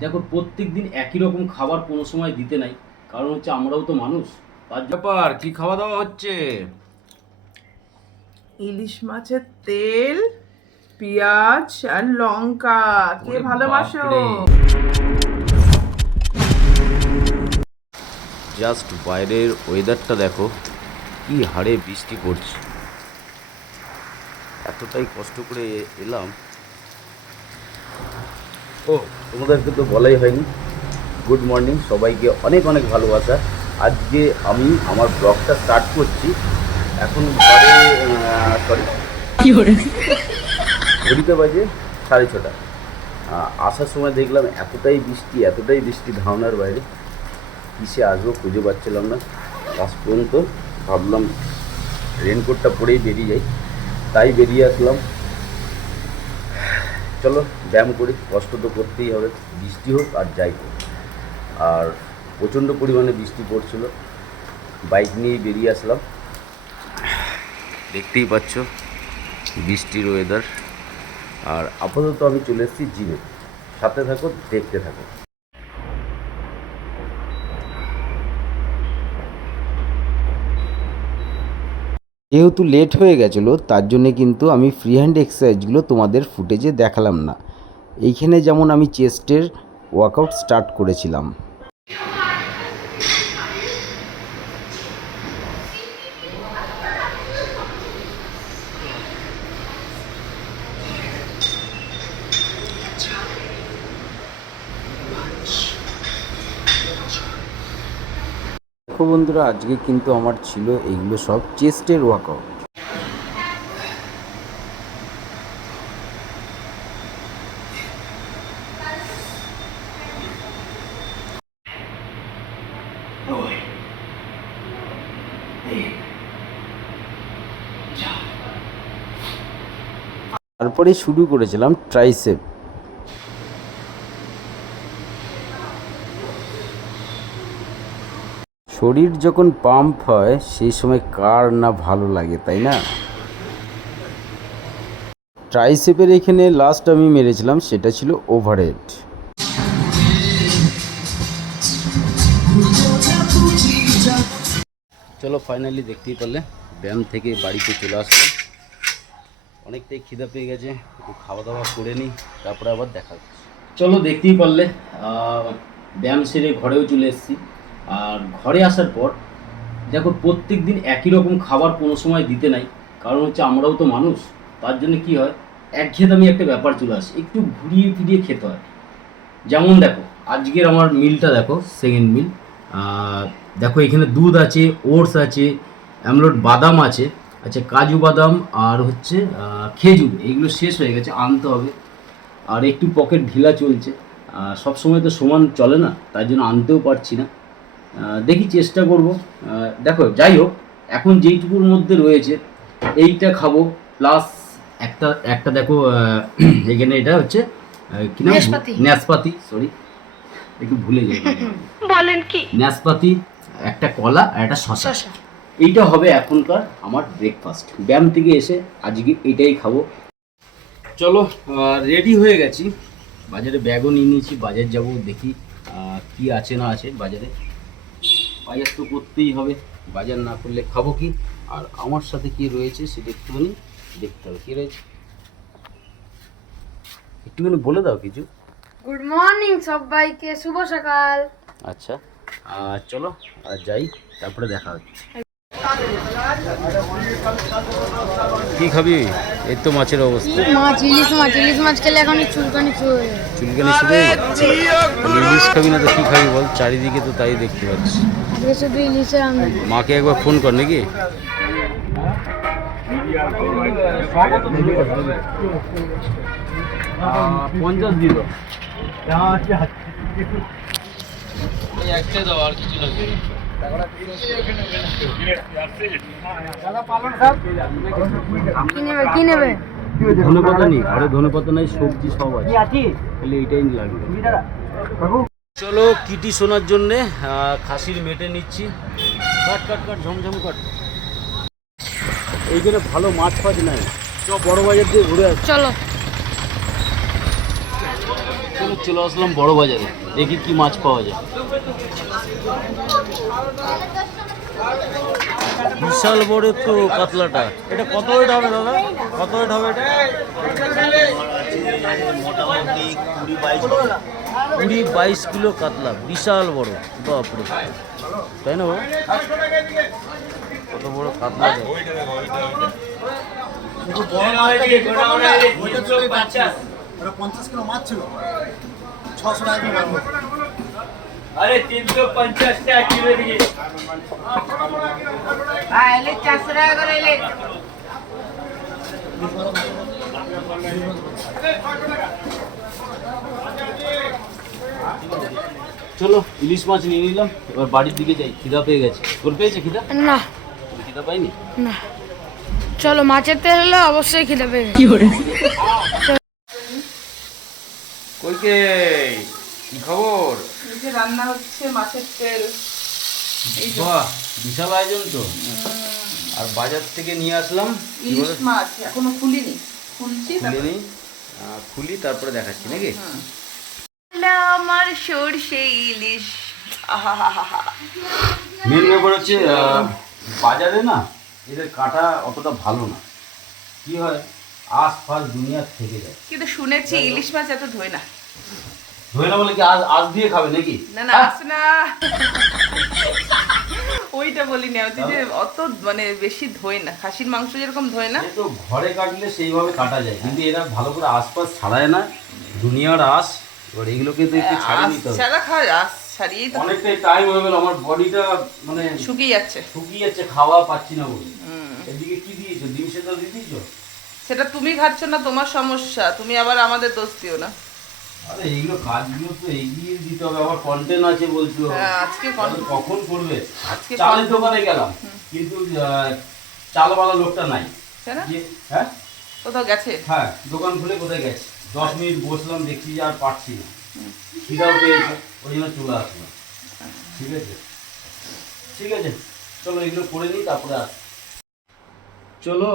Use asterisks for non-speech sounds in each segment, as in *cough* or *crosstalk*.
দেখো প্রত্যেক দিন একই রকম খাবার কোনো সময় দিতে নাই। কারণ হচ্ছে আমরাও তো মানুষ। তার ব্যাপার কি খাওয়া দাওয়া হচ্ছে? ইলিশ মাছের তেল পেঁয়াজ আর লঙ্কা। কে ভালোবাসো? জাস্ট বাইরের ওয়েদারটা দেখো কি হারে বৃষ্টি পড়ছে। এতটাই কষ্ট করে এলাম। ও তোমাদেরকে তো বলাই হয়নি। গুড মর্নিং সবাইকে অনেক অনেক ভালোবাসা। আজকে আমি আমার ব্লগটা স্টার্ট করছি। এখন ঘরে সরি ঘড়িতে বাজে সাড়ে ছটা। আসার সময় দেখলাম এতটাই বৃষ্টি এতটাই বৃষ্টি ধারণার বাইরে। কিসে আসব খুঁজে পাচ্ছিলাম না। লাস্ট পর্যন্ত ভাবলাম রেনকোটটা পরেই বেরিয়ে যাই। তাই বেরিয়ে আসলাম। চলো, ব্যায়াম করি, কষ্ট তো করতেই হবে, বৃষ্টি হোক আর যাই হোক। আর প্রচণ্ড পরিমাণে বৃষ্টি পড়ছিল, বাইক নিয়েই বেরিয়ে আসলাম। দেখতেই পাচ্ছ, বৃষ্টির ওয়েদার আর আপাতত আমি চলে এসেছি জিমে। সাথে থাকো, দেখতে থাকো। যেহেতু লেট হয়ে গেছিল, তার জন্যে কিন্তু আমি ফ্রি হ্যান্ড এক্সারসাইজগুলো তোমাদের ফুটেজে দেখালাম না। এইখানে যেমন আমি চেস্টের ওয়ার্কআউট স্টার্ট করেছিলাম। বন্ধুরা আজকে কিন্তু আমার ছিল এইগুলো সব চেস্টের ওয়ার্কআউট তারপরে শুরু করেছিলাম ট্রাইসেপ। শরীর যখন পাম্প হয়, সেই সময় কার না ভালো লাগে, তাই না? ট্রাইসেপের এখানে লাস্ট আমি মেরেছিলাম, সেটা ছিল ওভারহেড চলো ফাইনালি দেখতেই পারলে ব্যায়াম থেকে বাড়িতে চলে আসলাম। অনেকটাই খিদা পেয়ে গেছে, একটু খাওয়া দাওয়া করে নিই, তারপরে আবার দেখা চলো দেখতেই পারলে ব্যায়াম সেরে ঘরেও চলে এসেছি। আর ঘরে আসার পর, দেখো প্রত্যেক দিন একই রকম খাবার কোনো সময় দিতে নাই, কারণ হচ্ছে আমরাও তো মানুষ, তার জন্য কি হয় একঘেয়েদামি একটা ব্যাপার চলে আসে, একটু ঘুরিয়ে ফিরিয়ে খেতে হয়। যেমন দেখো, আজকের আমার মিলটা দেখো সেকেন্ড মিল দেখো এখানে দুধ আছে, ওটস আছে অ্যামলোড বাদাম আছে আচ্ছা কাজু বাদাম আর হচ্ছে খেজুর এইগুলো শেষ হয়ে গেছে, আনতে হবে। আর একটু পকেট ঢিলা চলছে সব সময় তো সমান চলে না তাই জন্য আনতেও পারছি না। দেখি চেষ্টা করব। দেখো যাই হোক এখন যেইটুকুর মধ্যে রয়েছে এইটা খাব প্লাস একটা একটা দেখো *clears throat* এখানে এটা হচ্ছে কি নাম। ন্যাসপাতি। সরি একটু ভুলে যাই। *laughs* বলেন কি? নাশপাতি একটা কলা আর একটা শশা এইটা হবে এখনকার আমার ব্রেকফাস্ট ব্যায়াম থেকে এসে আজকে এটাই খাব। চলো রেডি হয়ে গেছি। বাজারে ব্যাগও নিয়ে নিয়েছি বাজার যাব দেখি কি আছে না আছে বাজারে। বাজার তো করতেই হবে। বাজার না করলে খাব কি? আর আমার সাথে কি রয়েছে সেটা একটুখানি দেখতে হবে। কি রয়েছে? একটুখানি বলে দাও কিছু। গুড মর্নিং সবাইকে শুভ সকাল। আচ্ছা আর চলো আর যাই তারপরে দেখা হচ্ছে। কি খাবি? এই তো মাছের অবস্থা। মাছ ইলিশ মাছ ইলিশ মাছ খেলে এখন চুলকানি চুলকানি শুধু ইলিশ খাবি না তো কি খাবি বল? চারিদিকে তো তাই দেখতে পাচ্ছি। আজকে শুধু ইলিশের মাকে একবার ফোন কর নাকি? পঞ্চাশ দিল। একটাই দাও আর কিছু লাগবে। কি নেবে? ধনে পাতা নেই ঘরে ধনে পাতা নাই সবজি সব আছে। খালি এইটাই লাগবে। চলো কিটি শোনার জন্যে খাসির মেটে নিচ্ছি। কাট কাট কাট ঝমঝম কাট। এইখানে ভালো মাছ ফাছ নাই। চ বড় বাজার দিয়ে ঘুরে আসি। চলো। চলো চলে আসলাম বড় বাজারে। দেখি কি মাছ পাওয়া যায়। বিশাল বড় তো কাতলাটা এটা কত ওয়েট হবে দাদা? কত ওয়েট হবে এটা? কুড়ি বাইশ কিলো কাতলা বিশাল বড়। বাপরে। তাই না কত বড় কাতলা দেখ। ওরা পঞ্চাশ কিলো মাছ ছিল। ছশো টাকা কিলো হ্যাঁ, চলো ইলিশ মাছ নিয়ে নিলাম। এবার বাড়ির দিকে যাই। খিদা পেয়ে গেছে। তোর পেয়েছে খিদা? না। খিদা পাইনি? না। চলো মাছের তেল হলে অবশ্যই খিদা পেয়ে কি করে? কইকে? কি খবর? এই যে রান্না হচ্ছে মাছের তেল। বাহ বিশাল আয়োজন তো। আর বাজার থেকে নিয়ে আসলাম। ইলিশ মাছ এখনও খুলিনি। খুলছি খুলে নিই আহ, খুলি তারপরে দেখাচ্ছি নাকি? আমার সরষে ইলিশ। মেন ব্যাপার হচ্ছে বাজারে না এদের কাটা অতটা ভালো না। কি হয়? আশপাশ দুনিয়ার থেকে যায়। কিন্তু শুনেছি ইলিশ মাছ এত ধোয় না। ধরে না বলে কি আজ আজ দিয়ে খাবে নাকি? না না আস না। ওইটা বলি না ওই যে অত মানে বেশি ধোয় না। খাসির মাংস যেরকম ধোয় না। তো ঘরে কাটলে সেইভাবে কাটা যায় কিন্তু এরা ভালো করে আশপাশ ছাড়ায় না দুনিয়ার আশ। এবার এগুলোকে তো একটু ছাড়িয়ে নিতে হবে। ছাড়া খাওয়া আস ছাড়িয়েই তো অনেকটাই টাইম হয়ে গেল আমার বডিটা মানে শুকিয়ে যাচ্ছে। শুকিয়ে যাচ্ছে খাওয়া পাচ্ছি না বলে। এদিকে কি দিয়েছ? ডিম সেদ্ধ দিয়ে দিয়েছ? সেটা তুমি খাচ্ছ না তোমার সমস্যা তুমি আবার আমাদের দোষ দিও না। আরে এইগুলো কাজগুলো তো এগিয়ে দিতে হবে আবার কন্টেন্ট আছে বলছো। হ্যাঁ, আজকে কখন করবে? আজকে চালের দোকানে গেলাম কিন্তু চালওয়ালা লোকটা নাই। হ্যাঁ? কোথাও গেছে? হ্যাঁ দোকান খুলে কোথায় গেছে? দশ মিনিট বসলাম দেখছি যে আর পারছি না। খিদাও পেয়েছে ওই জন্য চলে আসলাম। ঠিক আছে? ঠিক আছে চলো এগুলো করে নিই তারপরে আস চলো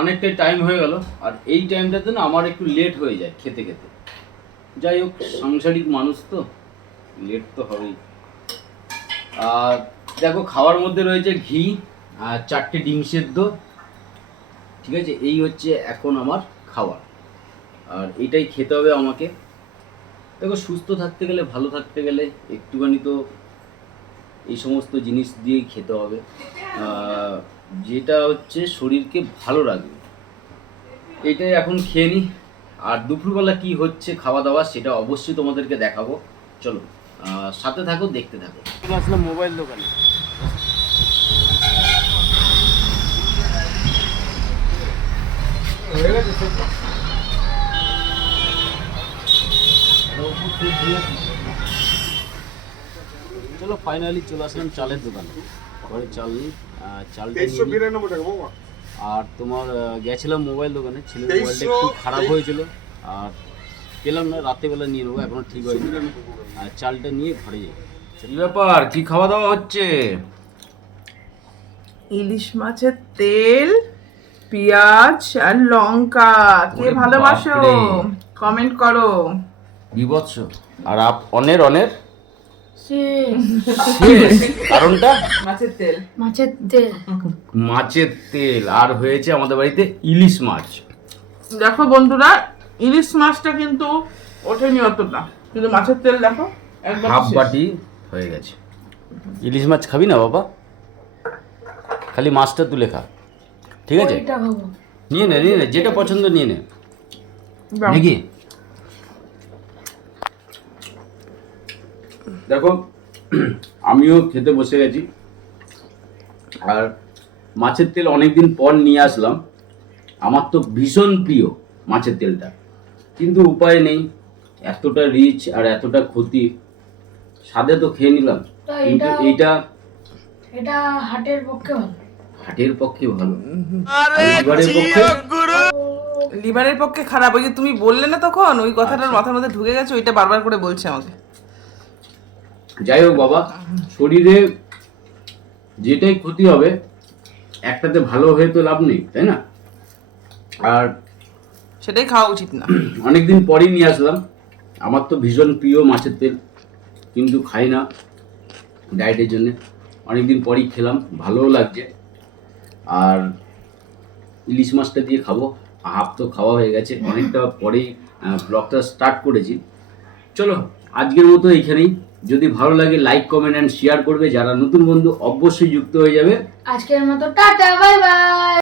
অনেকটাই টাইম হয়ে গেল, আর এই টাইমটাতে না আমার একটু লেট হয়ে যায় খেতে খেতে। যাই হোক, সাংসারিক মানুষ তো লেট তো হবেই। আর দেখো, খাওয়ার মধ্যে রয়েছে ঘি আর চারটে ডিম সেদ্ধ। ঠিক আছে, এই হচ্ছে এখন আমার খাওয়ার। আর এটাই খেতে হবে আমাকে। দেখো, সুস্থ থাকতে গেলে, ভালো থাকতে গেলে একটুখানি তো এই সমস্ত জিনিস দিয়েই খেতে হবে। যেটা হচ্ছে শরীরকে ভালো রাখবে। এটাই এখন খেয়ে নিই আর দুপুরবেলা কি হচ্ছে খাওয়া দাওয়া সেটা অবশ্যই তোমাদেরকে দেখাবো। চলো সাথে থাকো, দেখতে থাকো। আসলাম মোবাইল দোকানে। চলো ফাইনালি চলে আসলাম চালের দোকানে। ঘরে চাল চালটা আর তোমার গেছিলাম মোবাইল দোকানে ছেলের মোবাইলটা একটু খারাপ হয়েছিল। আর পেলাম না রাত্রেবেলা নিয়ে নেব এখনও ঠিক হয়নি। আর চালটা নিয়ে ঘরে যাই। কি ব্যাপার? কি খাওয়া দাওয়া হচ্ছে? ইলিশ মাছের তেল পেঁয়াজ আর লঙ্কা। কে ভালোবাসো? কমেন্ট করো। বিভৎস। আর আপ অনের অনের? কারণটা? মাছের তেল। মাছের তেল। মাছের তেল। আর হয়েছে আমাদের বাড়িতে ইলিশ মাছ। দেখো বন্ধুরা ইলিশ মাছটা কিন্তু ওঠেনি অতটা। কিন্তু মাছের তেল দেখো একদম হাফ বাটি হয়ে গেছে। ইলিশ মাছ খাবি না বাবা? খালি মাছটা তুলে খা। ঠিক আছে? নিয়ে নে নিয়ে নে যেটা পছন্দ নিয়ে নে। নাকি? দেখো আমিও খেতে বসে গেছি। আর মাছের তেল অনেকদিন পর নিয়ে আসলাম। আমার তো ভীষণ প্রিয় মাছের তেলটা। কিন্তু উপায় নেই এতটা রিচ আর এতটা ক্ষতি। স্বাদে তো খেয়ে নিলাম। কিন্তু এইটা এটা হাটের পক্ষে ভালো। হাটের পক্ষে ভালো। লিভারের পক্ষে লিভারের পক্ষে খারাপ। ওই যে তুমি বললে না তখন ওই কথাটার মাথার মধ্যে ঢুকে গেছে ওইটা বারবার করে বলছে আমাকে। যাই হোক বাবা শরীরে যেটাই ক্ষতি হবে একটাতে ভালো হয়ে তো লাভ নেই তাই না? আর সেটাই খাওয়া উচিত না। অনেকদিন পরেই নিয়ে আসলাম। আমার তো ভীষণ প্রিয় মাছের তেল কিন্তু খাই না ডায়েটের জন্য। অনেকদিন পরই খেলাম ভালোও লাগছে। আর ইলিশ মাছটা দিয়ে খাব হাফ তো খাওয়া হয়ে গেছে। অনেকটা পরেই ব্লগটা স্টার্ট করেছি। চলো আজকের মতো এখানেই। যদি ভালো লাগে লাইক কমেন্ট অ্যান্ড শেয়ার করবে। যারা নতুন বন্ধু, অবশ্যই যুক্ত হয়ে যাবে। আজকের মতো টাটা, বাই বাই।